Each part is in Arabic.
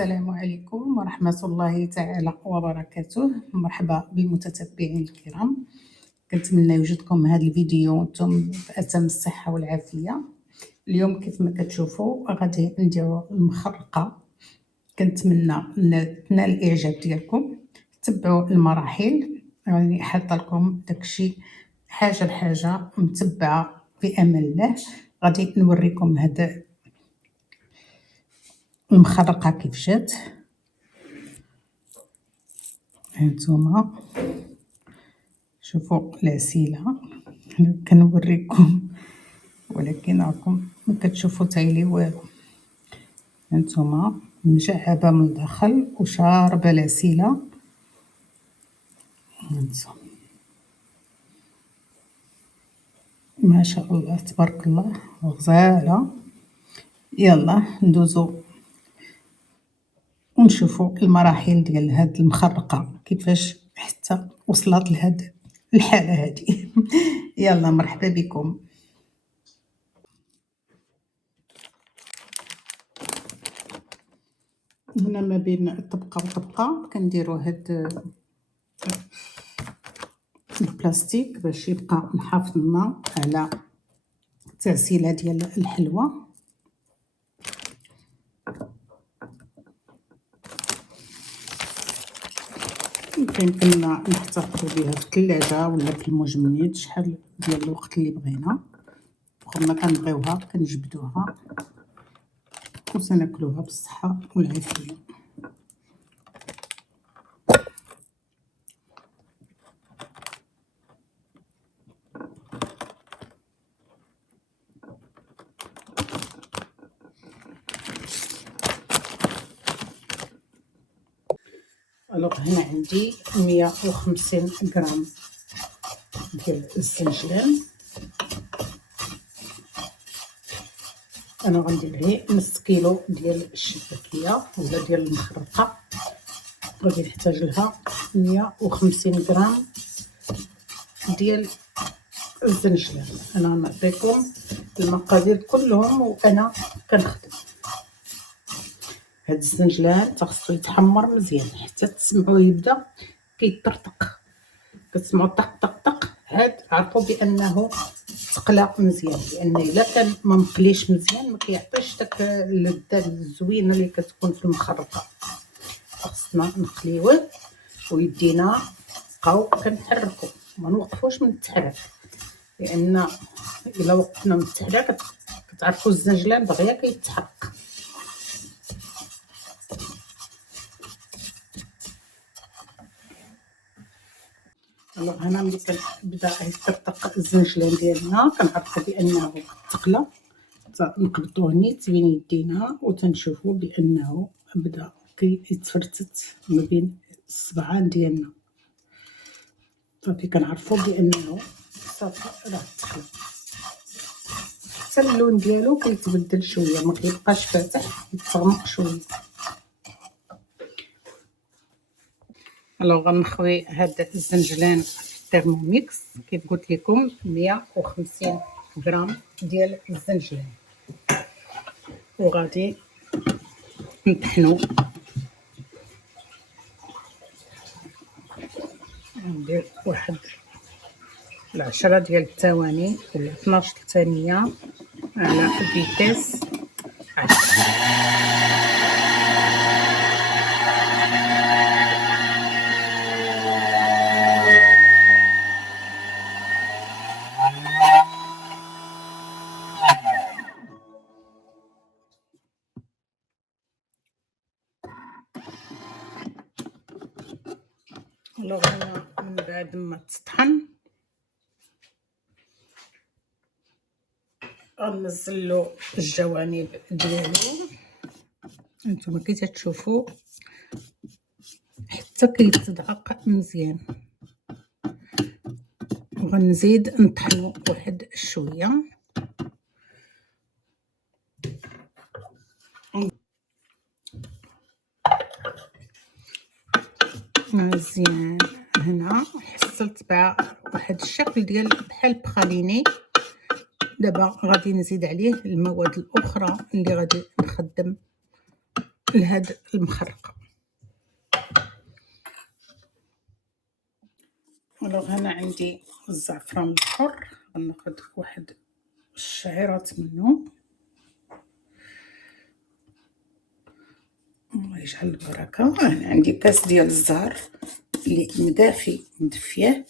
السلام عليكم ورحمة الله تعالى وبركاته. مرحبا بالمتتبعين الكرام، كنتمنى يوجدكم هذا الفيديو وانتم بأتم الصحة والعافية. اليوم كيف ما كتشوفوا غادي نديرو المخرقة، كنتمنى تنال الاعجاب ديالكم. تبعوا المراحل، راني حاطه لكم داكشي حاجه بحاجه متبعه بامل الله. غادي نوريكم هذا المخرقه كيف جات. هانتوما شوفوا العسيله كنوريكم، ولكن راكم ما كتشوفوا تايلي والو. هانتوما مجعبه من الداخل وشاربه العسيله. هانتوما ما شاء الله تبارك الله غزاله. يلا ندوزو ونشوفوا المراحل ديال هاد المخرقه كيفاش حتى وصلت لهاد الحاله هذه. يلا مرحبا بكم. هنا ما بين طبقه وطبقه كنديروا هاد البلاستيك باش يبقى محافظنا على التعسيله ديال الحلوى. يمكن نحتفظوا بها في الثلاجه ولا في المجمد شحال ديال الوقت اللي بغينا، وما كنبغيوها كنجبدوها وسناكلوها بالصحه والعافيه. الوغ هنا عندي 150 غرام ديال الزنجلان، انا غندير ليه نص كيلو ديال الشباكيه ولا ديال المخرقه. غادي نحتاج لها 150 غرام ديال الزنجلان. انا نعطيكم المقادير كلهم وانا كنخدم. هاد الزنجلان خصو يتحمر مزيان حتى تسمعوه يبدا كيطرطق، كتسمعوا طق طق طق، عاد عرفوا بانه تقلى مزيان، لان الا كان ما مقليش مزيان ما كيعطيش داك اللذه الزوينه اللي كتكون في المخرقه. خصنا نقليوه ويدينا بقاو كنحركوا، ما نوقفوش من التحرك، لان الا وقفنا من التحرك كتعرفوا الزنجلان دغيا كيتحرق. الوغ هنا ملي كنبدا يطرطق الزنجلان ديالنا كنعرفوا بانه تقلى، نقبضوه نيت بين يدينا وتنشوفوا بانه بدا كيتفرتت ما بين الصبعان ديالنا. صافي كنعرفوا بانه صافي راه تقلى. حتى اللون ديالو كيتبدل شويه، ما كيبقاش فاتح، كيتغمق شويه. الوغ غنخوي هذا الزنجلان في الترموميكس كيف قلت لكم 150 غرام ديال الزنجلان، وغادي نطحنو. ندير واحد 10 ديال الثواني ولا 12 ثانيه على فيتيس 10. الوغ هنا من بعد ما تطحن غنزلو الجوانب ديالو. هانتوما كي تشوفوا حتى كيتدعق مزيان، وغنزيد نطحنو واحد شويه. مزيان هنا حصلت بواحد الشكل ديال بحال بخاليني. دابا غادي نزيد عليه المواد الاخرى اللي غادي نخدم لهاد المخرقه. الوغ هنا عندي الزعفران الحر، غناخد واحد الشعيرات منه. الله يجعل البركه. هنا عندي كاس ديال الزهر اللي مدافي مدفيه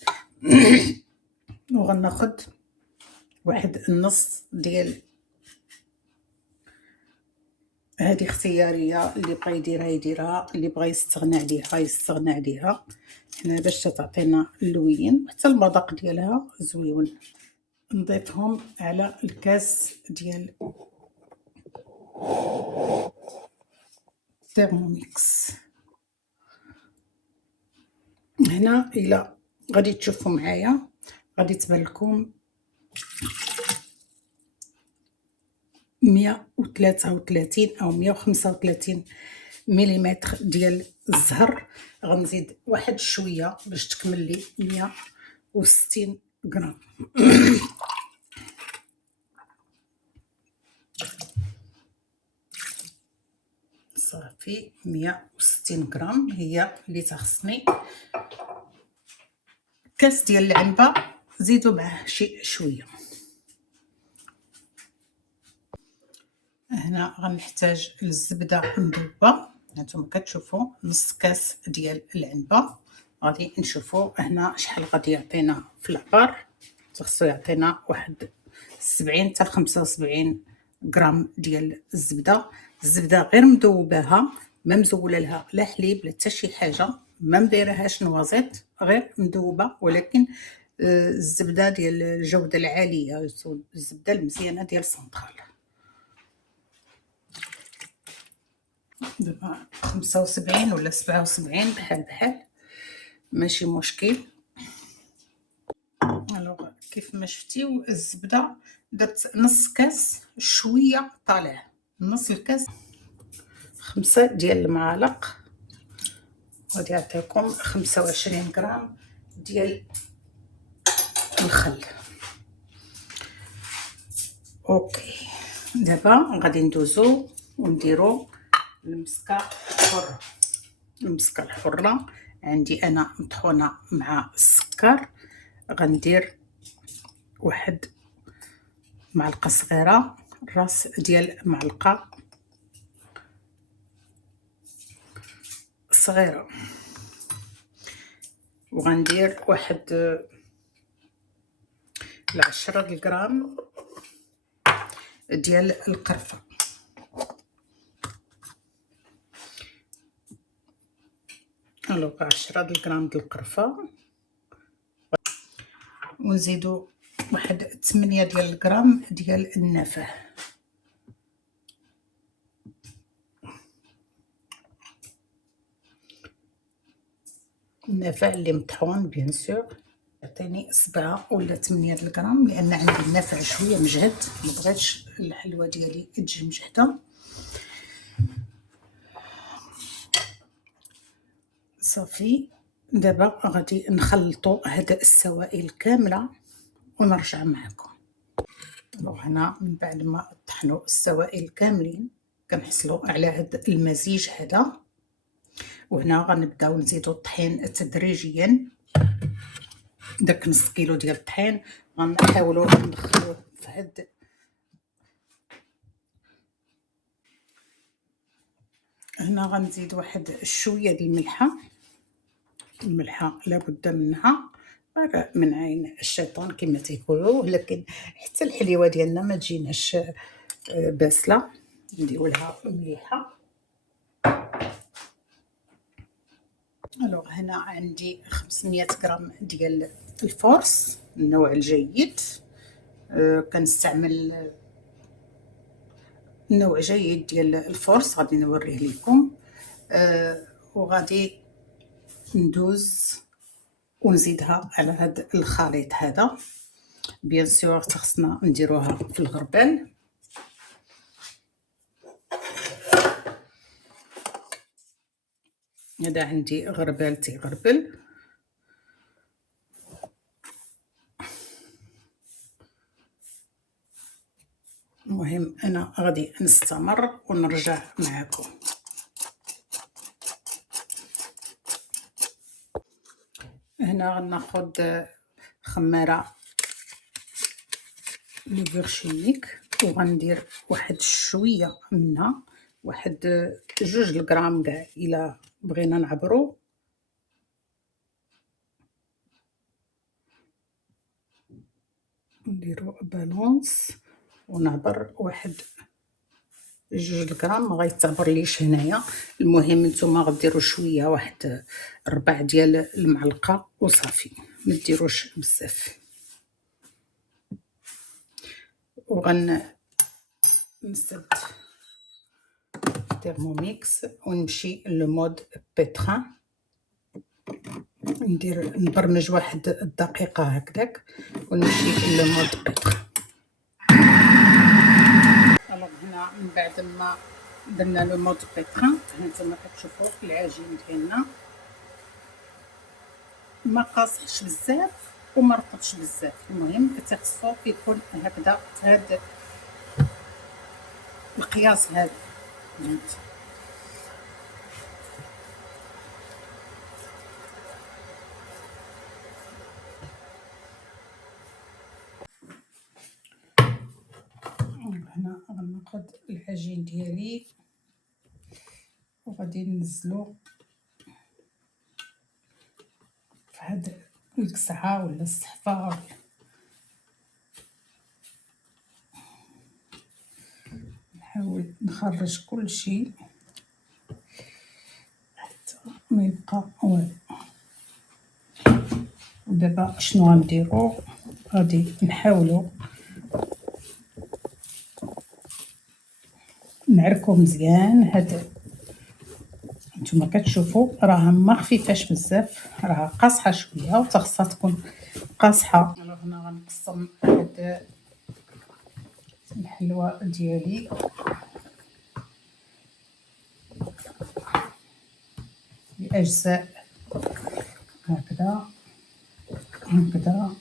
وغناخد واحد النص ديال، هذه اختياريه، اللي بغى يديرها يديرها، اللي بغى يستغنى عليها يستغنى عليها. حنا باش تعطينا اللوين حتى المذاق ديالها زويون. نضيفهم على الكاس ديال تيرموميكس. هنا الا غادي تشوفوا معايا غادي تبان لكم 133 او 135 مليمتر ديال الزهر. غنزيد واحد شويه باش تكمل لي 160 غرام. صافي 160 غرام هي اللي تخصني. كاس ديال العنبه زيدوا معاه شي شويه. هنا غنحتاج الزبده مذوبه، هانتوما كتشوفوا نص كاس ديال العنبه. غادي نشوفوا هنا شحال غادي يعطينا في العبار. خصو يعطينا واحد 70 حتى 75 غرام ديال الزبده. الزبده غير مذوباها، ما مزوله لها لا حليب لا حتى شي حاجه، ما مديرهاش نوازيط، غير مذوبه. ولكن الزبده ديال الجوده العاليه، الزبده المزيانه ديال سنترال. دابا 75 ولا 77 بحال ماشي مشكل. الوغ كيف ما شفتيو الزبده درت نص كاس شويه طالع، نص الكاس 5 ديال المعالق. غادي يعطيكم 25 غرام ديال الخل. اوكي دابا غادي ندوزو ونديرو المسكه الحره. المسكه الحره عندي انا مطحونه مع السكر. غندير واحد معلقه صغيره، راس ديال معلقه صغيره، وغندير واحد 10 غرام ديال القرفه. الوغ 10 غرام ديال القرفه، ونزيدو واحد 8 ديال الغرام ديال النافع. النافع اللي مطحون بيان سور يعطيني 7 ولا 8 الغرام، لان عندي النافع شويه مجهد، ما بغيتش الحلوه ديالي تجي مجهده. صافي دابا غادي نخلطوا هاد السوائل كامله ونرجع معكم. هنا من بعد ما طحنوا السوائل كاملين كنحصلوا على هاد المزيج هذا، وهنا غنبداو نزيدوا الطحين تدريجيا. داك نص كيلو ديال الطحين غنحاولوا ندخلوه في هاد هنا. غنزيد واحد شويه ديال الملحه لابد منها، من عين الشيطان كما تيقولوا، لكن حتى الحليوه ديالنا ما تجيناش باسله، نديروا لها مليحه. الوغ هنا عندي 500 غرام ديال الفورس النوع الجيد. كنستعمل نوع جيد ديال الفورس، غادي نوريه لكم. وغادي ندوز ونزيدها على هذا الخليط هذا. بيان سور خصنا نديروها في الغربال. هذا عندي غربال تيغربل. المهم انا غادي نستمر ونرجع معكم. هنا غناخد خمارة لو فيرشينيك وغندير واحد شويه منها، واحد 2 غرام كاع الا بغينا نعبرو. نديرو بالونس ونعبر واحد 2 غرام، ما غيتعبرليش هنايا. المهم نتوما غديروا شويه، واحد 4 ديال المعلقه وصافي، ما ديروش بزاف. وغنمسد تيرموميكس ونمشي لمود بيتران، نبرمج واحد الدقيقه هكذاك ونمشي لمود بيتران. الوغ هنا من بعد ما درنا لو مود بيتران، هانتوما كتشوفوا العجين ديالنا ما قاصحش بزاف وما رطبش بزاف. المهم كتخصو يكون هكذا في هذا القياس هذا. هنا غناخد العجين ديالي وغادي ننزلو في هاد الكسعه ولا الصحفه. نحاول نخرج كل شيء حتى ما يبقى والو. ودابا شنو غنديرو؟ غادي نحاولو نعركو مزيان. هاد نتوما كتشوفوا راه ما خفيفاش بزاف، راه قاصحه شويه وتخصها تكون قاصحه. هنا غنقسم هاد الحلوى ديالي لاجزاء هكذا هكذا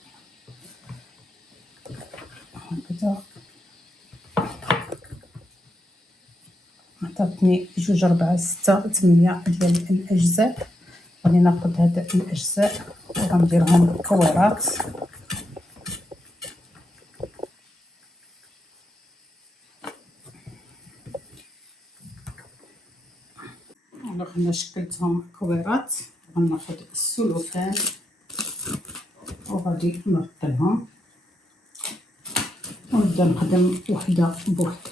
هكذا. عطاتني 2 4 6 8 ديال الاجزاء. غادي ناخذ هاد الاجزاء وغنديرهم كويرات. هنا شكلتهم كويرات. غناخذ السلوفان وغادي نرطلهم ونبدا نخدم وحده بوحده.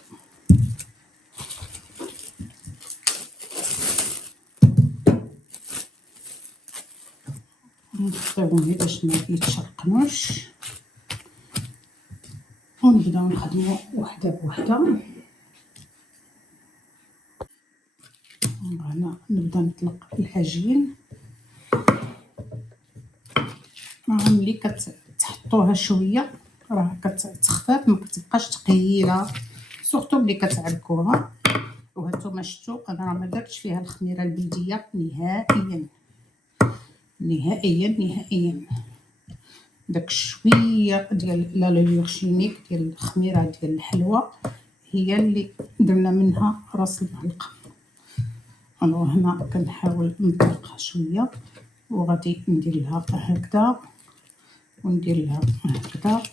نخطيوهم باش ما يتشرقنوش ونبداو نخدمو وحده بوحده. هنا نبدا نطلق العجين. ملي كتحطوها شويه راه كتخفاف، ما كتبقاش ثقيله، سورتو ملي كتعلكوها. وهانتوما شفتوا انا ما درتش فيها الخميره البلديه نهائيا نهائيا نهائيا. داك شويه ديال لا لوغشينيك ديال الخميره ديال الحلوى هي اللي درنا منها راس المعلقه. انا هنا كنحاول نطلقها شويه وغادي ندير لها هكذا وندير لها هكذا.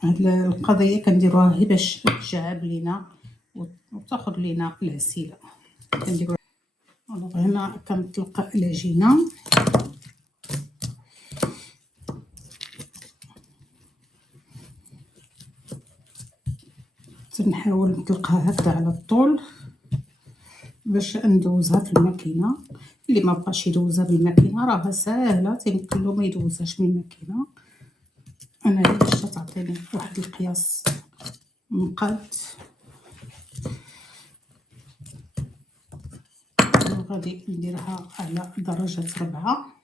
هاد القضيه كنديروها غير باش تجعب لينا وتاخذ لينا العسيله. كنديرو هنا كنطلق العجينه. تنحاول نطلقها هكذا على الطول باش ندوزها في الماكينه. اللي ما بقاش يدوزها بالماكينه راه ساهله، تيمكن له ما يدوزهاش بالماكينه. انا باش تعطيني واحد القياس مقاد وغادي نديرها على درجه 4.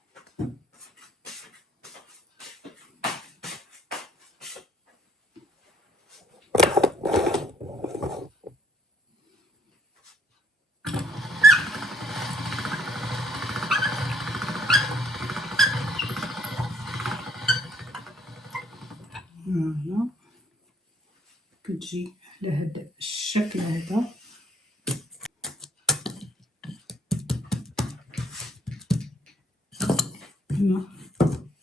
هنا كتجي على هذا الشكل هذا. هنا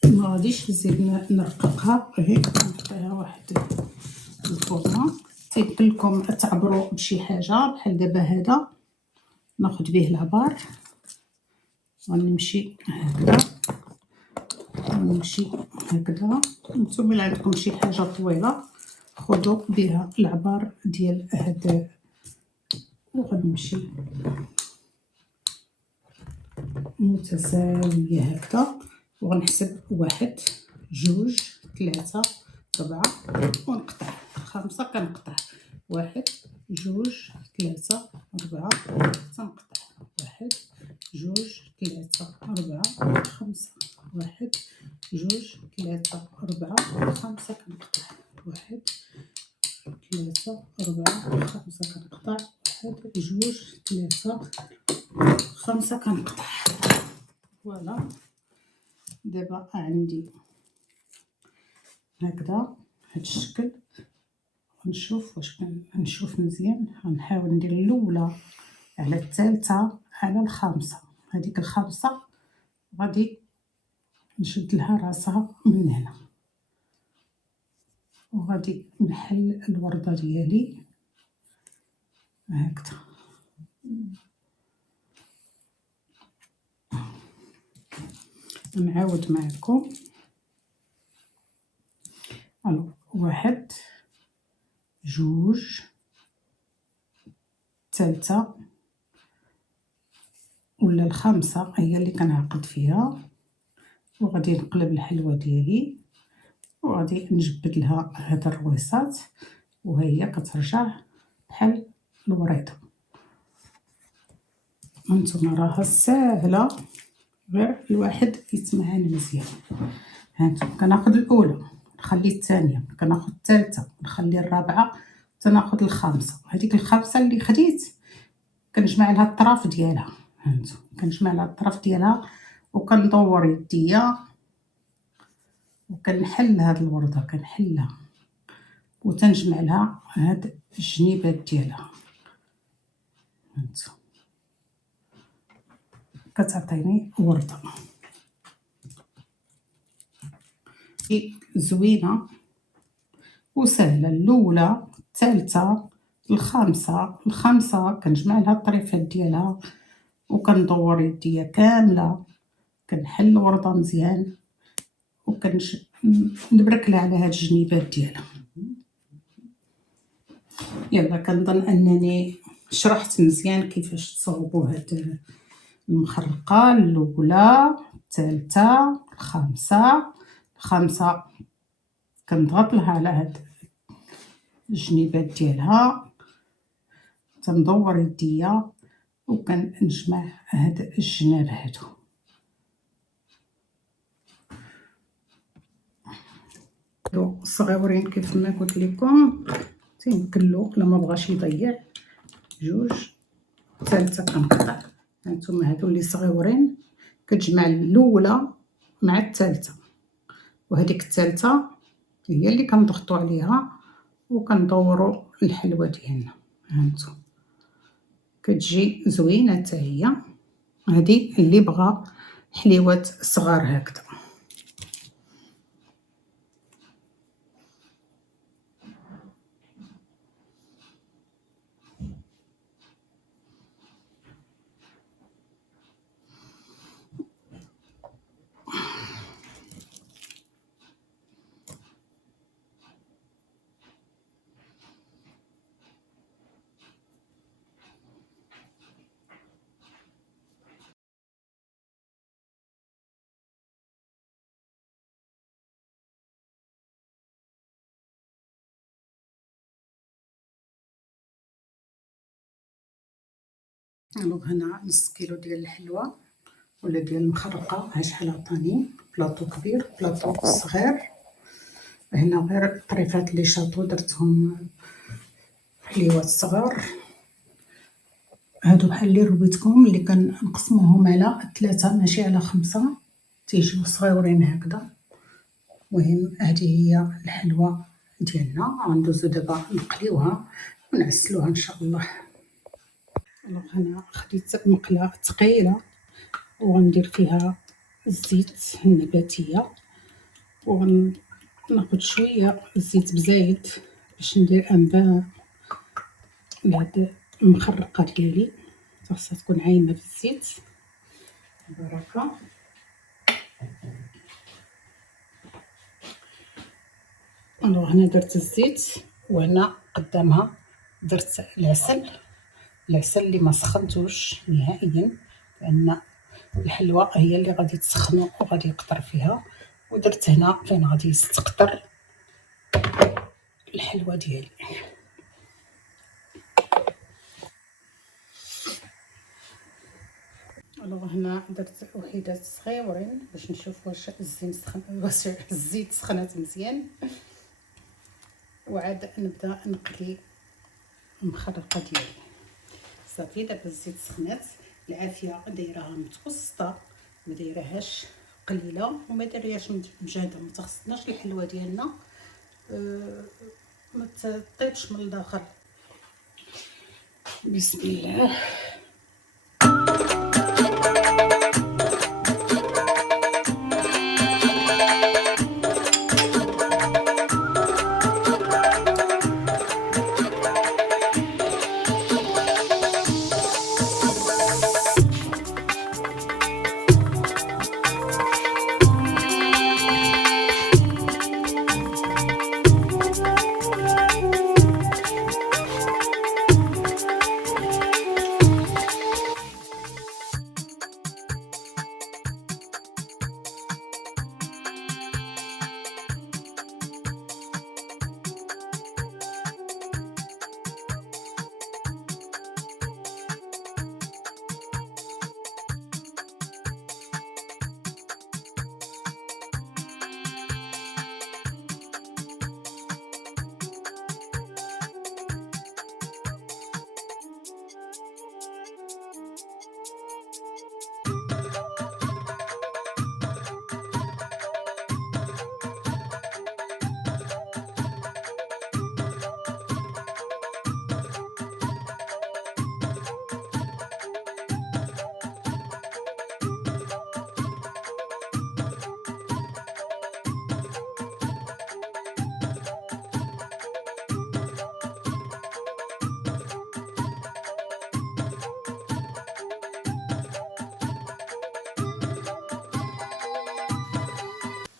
ما غاديش نزيد نرققها، غير نعطيها واحد الفورمه. تيمكن لكم تعبروا بشي حاجه بحال دابا هذا ناخذ به العبار، غنمشي هكذا ونمشي هكذا. نتوما اللي عندكم شي حاجه طويله خذوا بها العبار ديال هاد، وغنمشي متساويه هكذا، وغنحسب 1 2 3 4 ونقطع 5. كنقطع 1 2 3 4 تنقطع 1 2 3 4 5 1 2 3 4 5 كنقطع 1 3 4 5 كنقطع 1 2 3 5 كنقطع. فوالا دابا عندي هكذا هاد الشكل. نشوف واش نشوف مزيان. غنحاول ندير الاولى على الثالثه على الخامسه. هذيك الخامسه غادي نشد لها راسها من هنا، وغادي نحل الورده ديالي هكذا. نعاود معكم. الو 1 2 3 ولا الخامسه هي اللي كنعقد فيها، وغادي نقلب الحلوه ديالي وغادي نجبد لها هاد الرويصات، وهي كترجع بحال الوريضه. هانتوما راها ساهله، غير الواحد يتمعن مزيان. هانتوما كناخذ الاولى نخلي الثانيه، كناخذ الثالثه نخلي الرابعه، تناخذ الخامسه. هذيك الخامسه اللي خديت كنجمع لها الطرف ديالها. هانتوما كنجمع لها الطرف ديالها وكندور يديا وكنحل هاد الورده، كنحلها وتنجمع لها هاد الجنيبات ديالها. هانتوما كتعطيني ورده زوينه وسهله. الاولى الثالثه الخامسه كنجمع لها الطريفات ديالها وكندور يديا كامله، كنحل الورده مزيان وكنبرك لها على هاد الجنيبات ديالها. يلا كنظن انني شرحت مزيان كيفاش تصاوبوا هاد المخرقه. الاولى الثالثه الخامسه كنضغط لها على هاد الجنيبات ديالها، تندور يديا وكنجمع هاد الجناب هادو. صغيورين كيف ما قلت لكم، تيمكن له الا ما بغاش يضيع 2 3 كنقطع. هانتوما هادو اللي صغيورين كتجمع الاولى مع الثالثه، وهذيك الثالثه هي اللي كنضغطوا عليها وكندوروا الحلوه ديالنا. هانتوما كتجي زوينه حتى هي. هذه اللي بغى حليوات صغار هكذا. الوغ هنا نص كيلو ديال الحلوى ولا ديال المخرقه. ها شحال عطاني بلاطو كبير بلاطو صغير. هنا غير الطريفات اللي شاطو درتهم حليوات صغار. هادو بحال اللي رويتكم اللي كنقسموهم على 3 ماشي على 5، تيجيو صغيورين هكذا. المهم هذه هي الحلوى ديالنا. غندوزو دابا نقليوها ونعسلوها ان شاء الله. هنا خديت مقله ثقيله وغندير فيها الزيت النباتيه، وناخد شويه الزيت بزايد باش ندير انباء لهاد المخرقه ديالي. خاصها تكون عايمه في الزيت. بركه. هنا درت الزيت، وهنا قدامها درت العسل اللي ما سخنتوش نهائيا، لان الحلوى هي اللي غادي تسخنو وغادي يقطر فيها. ودرت هنا فين غادي يستقطر الحلوى ديالي. هنا درت وحيدات صغيورين باش نشوف واش الزيت سخنات مزيان. وعاد نبدا نقلي المخرقه ديالي. صافي دابا الزيت سخنات، العافيه دايرها متوسطه، ما دايرهاش قليله وما دايرهاش مجهده. ما تخصناش الحلوى ديالنا ما تطيبش من الداخل. بسم الله.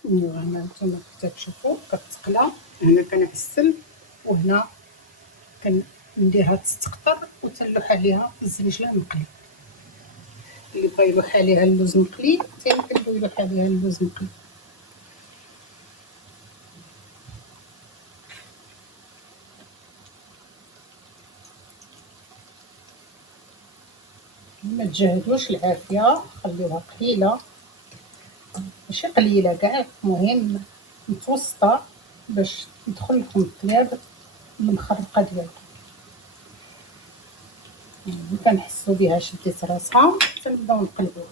هنا نتوما كتشوفوا كتقلى. هنا كنعسل، وهنا كنديرها تستقطر وتنلوح عليها الزنجله مقلي. اللي بغا يلوح عليها اللوز مقلي يمكن يلوح عليها اللوز مقلي. ما تجهدوش العافيه، خليوها قليله، ماشي قليله كاع، المهم متوسطه باش يدخل لكم الطياب المخرقه ديالكم. يعني كنحسوا بها شديت راسها تنبداو نقلبوا.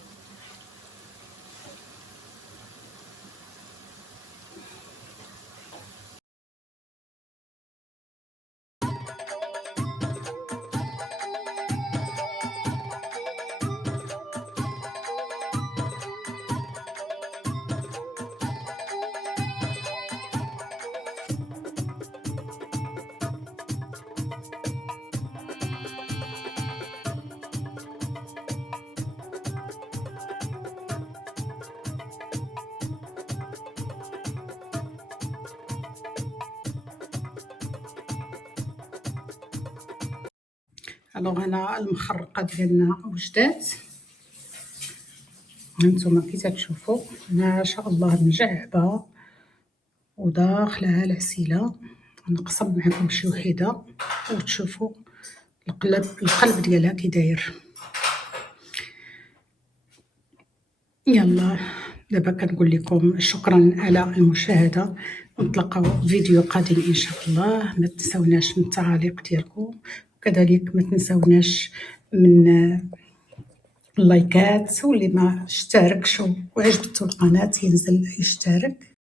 هنا المخرقه ديالنا وجدات. هانتوما كي تشوفوا ما شاء الله مجعبه وداخلها العسيله. نقصب معكم شي وحده وتشوفوا القلب ديالها كي داير. يلا دابا كنقول لكم شكرا على المشاهده، ونتلاقاو فيديو قادم ان شاء الله. ما تنساوناش من التعاليق ديالكم، وكذلك ما تنساوناش من اللايكات، واللي ما اشتركش وعجبته القناه ينزل يشترك.